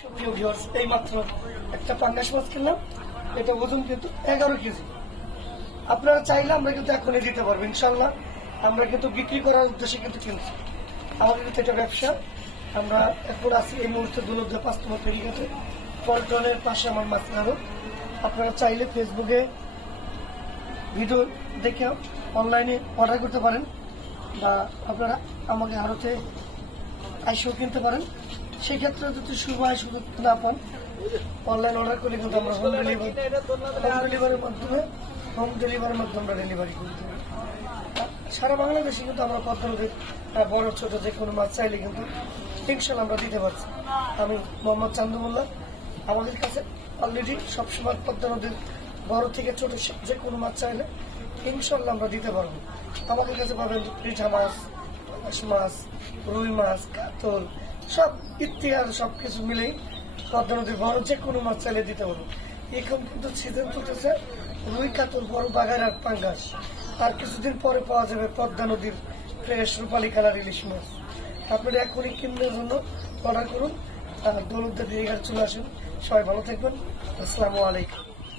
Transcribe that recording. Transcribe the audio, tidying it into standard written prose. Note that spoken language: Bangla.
সুপ্রিয় ভিউয়ার্স, এই মাত্র একটা পাঙ্গাস মাছ কিনলাম। এটা ওজন কিন্তু 11 কেজি। আপনারা চাইলে আমরা কিন্তু এখনই দিতে পারবো ইনশাল্লাহ। আমরা কিন্তু বিক্রি করার উদ্দেশ্যে কিন্তু কিনছি, আমাদের কিন্তু এটা ব্যবসা। আমরা এখন আছি এই মুহূর্তে দুলুদ্দা 5 নম্বর ফেরিঘাটে, পল্টনের পাশে আমার মাছ আড়ত। আপনারা চাইলে ফেসবুকে ভিডিও দেখে অনলাইনে অর্ডার করতে পারেন, বা আপনারা আমাকে আড়তে আইসেও কিনতে পারেন। সেই ক্ষেত্রে যদি সুবিধা সুযোগ না পান, অনলাইন অর্ডার করলে কিন্তু আমরা হোম ডেলিভারির মাধ্যমে আমরা ডেলিভারি করে দেবো। সারা বাংলাদেশে কিন্তু আমরা পদ্মা নদীর বড় ছোট যে কোনো মাছ চাইলে কিন্তু ইনশাল্লাহ আমরা দিতে পারছি। আমি মোহাম্মদ চান্দু মোল্লা। আমাদের কাছে অলরেডি সবসময় পদ্মা নদীর বড় থেকে ছোট যে কোনো মাছ চাইলে ইনশাল্লাহ আমরা দিতে পারবো। আমাদের কাছে পাবেন রিঠা মাছ, পাঙাশ মাছ, রুই মাছ, কাতল, সব ইত্যাদি সবকিছু মিলেই পদ্মা নদীর বড় যে কোনো মাছ চাইলে দিতে পারবো। এখন কিন্তু সিজন চলতেছে রুই, কাতল, বড়, বাঘার আর পাঙ্গাস। আর কিছুদিন পরে পাওয়া যাবে পদ্মা নদীর ফ্রেশ রূপালী কালার ইলিশ মাছ। আপনারা এখনই কিনবার জন্য অর্ডার করুন আর দৌলতদিয়া ফেরিঘাটে চলে আসুন। সবাই ভালো থাকবেন। আসসালামু আলাইকুম।